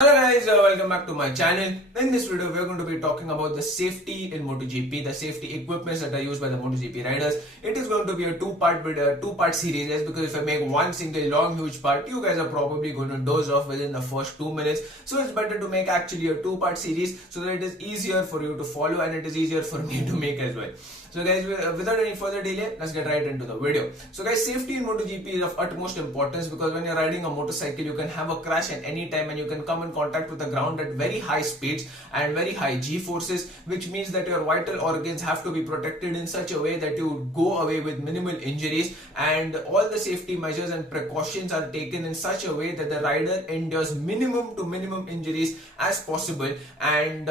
Hello guys, welcome back to my channel. In this video, we are going to be talking about the safety in MotoGP, the safety equipments that are used by the MotoGP riders. It is going to be a two-part video, two-part series, guys, because if I make one single long huge part, you guys are probably going to doze off within the first 2 minutes. So it's better to make actually a two-part series so that it is easier for you to follow and it is easier for me to make as well. So guys, without any further delay, let's get right into the video. So guys, safety in MotoGP is of utmost importance because when you're riding a motorcycle, you can have a crash at any time and you can come in contact with the ground at very high speeds and very high G-forces, which means that your vital organs have to be protected in such a way that you go away with minimal injuries, and all the safety measures and precautions are taken in such a way that the rider endures minimum to minimum injuries as possible, and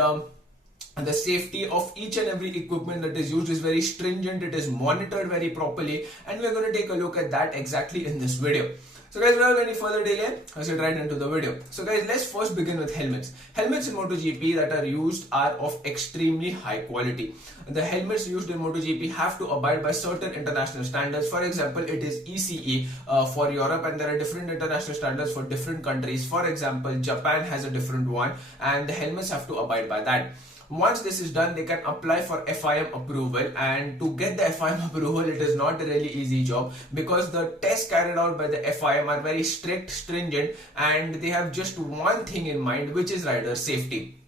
the safety of each and every equipment that is used is very stringent. It is monitored very properly, and we're going to take a look at that exactly in this video. So guys, without any further delay, let's get right into the video. So guys, let's first begin with helmets. Helmets in MotoGP that are used are of extremely high quality. The helmets used in MotoGP have to abide by certain international standards. For example, it is ECE for Europe, and there are different international standards for different countries. For example, Japan has a different one, and the helmets have to abide by that. Once this is done, they can apply for FIM approval, and to get the FIM approval, it is not a really easy job because the tests carried out by the FIM are very strict, stringent, and they have just one thing in mind, which is rider safety.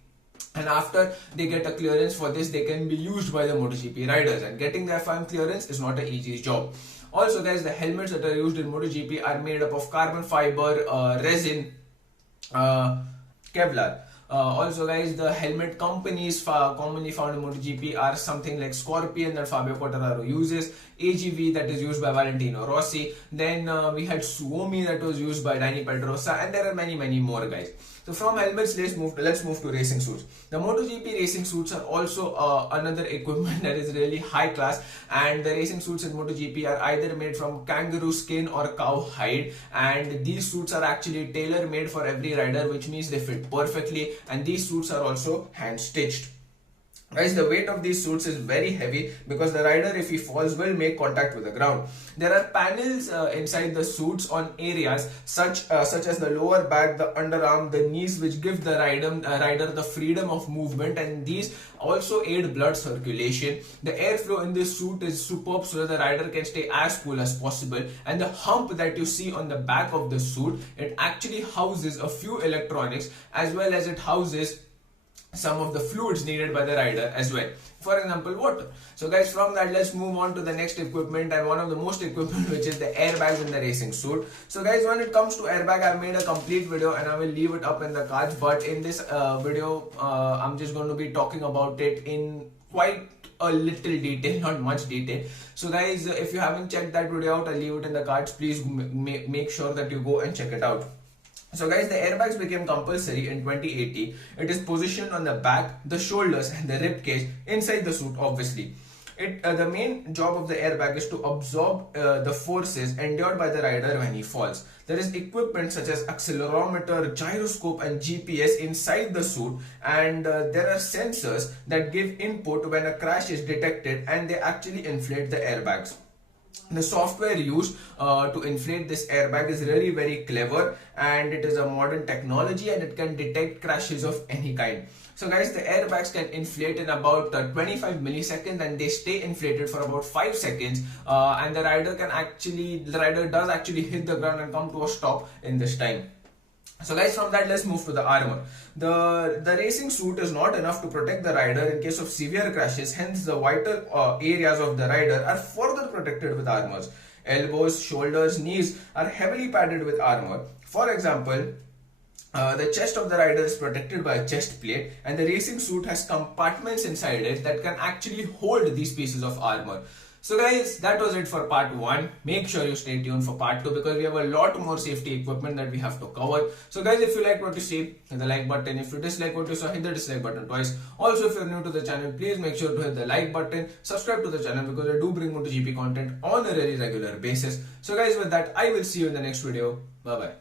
And after they get a clearance for this, they can be used by the MotoGP riders, and getting the FIM clearance is not an easy job. Also guys, the helmets that are used in MotoGP are made up of carbon fiber, resin, Kevlar. Also guys, the helmet companies commonly found in MotoGP are something like Scorpion that Fabio Quartararo uses, AGV that is used by Valentino Rossi, then we had Suomi that was used by Dani Pedrosa, and there are many more guys. So from helmets, let's move to racing suits. The MotoGP racing suits are also another equipment that is really high class, and the racing suits in MotoGP are either made from kangaroo skin or cow hide, and these suits are actually tailor made for every rider, which means they fit perfectly, and these suits are also hand stitched. Guys, the weight of these suits is very heavy because the rider, if he falls, will make contact with the ground. There are panels inside the suits on areas such as the lower back, the underarm, the knees, which give the rider the freedom of movement, and these also aid blood circulation. The airflow in this suit is superb so that the rider can stay as cool as possible, and the hump that you see on the back of the suit, it actually houses a few electronics as well as it houses some of the fluids needed by the rider as well. For example, water. So guys, from that, let's move on to the next equipment, and one of the most equipment, which is the airbags in the racing suit. So guys, when it comes to airbag, I've made a complete video and I will leave it up in the cards, but in this video I'm just going to be talking about it in quite a little detail, not much detail. So guys, if you haven't checked that video out, I'll leave it in the cards. Please make sure that you go and check it out. So guys, the airbags became compulsory in 2018. It is positioned on the back, the shoulders and the rib cage inside the suit obviously. The main job of the airbag is to absorb the forces endured by the rider when he falls. There is equipment such as accelerometer, gyroscope and GPS inside the suit, and there are sensors that give input when a crash is detected, and they actually inflate the airbags. The software used to inflate this airbag is really very clever, and it is a modern technology, and it can detect crashes of any kind. So guys, the airbags can inflate in about 25 milliseconds, and they stay inflated for about 5 seconds, and the rider does actually hit the ground and come to a stop in this time. So guys, from that, let's move to the armor. The racing suit is not enough to protect the rider in case of severe crashes, hence the vital areas of the rider are further protected with armors. Elbows, shoulders, knees are heavily padded with armor. For example, the chest of the rider is protected by a chest plate, and the racing suit has compartments inside it that can actually hold these pieces of armor. So guys, that was it for part 1. Make sure you stay tuned for part 2 because we have a lot more safety equipment that we have to cover. So guys, if you like what you see, hit the like button. If you dislike what you saw, hit the dislike button twice. Also, if you're new to the channel, please make sure to hit the like button, subscribe to the channel because I do bring MotoGP content on a very regular basis. So guys, with that, I will see you in the next video. Bye bye.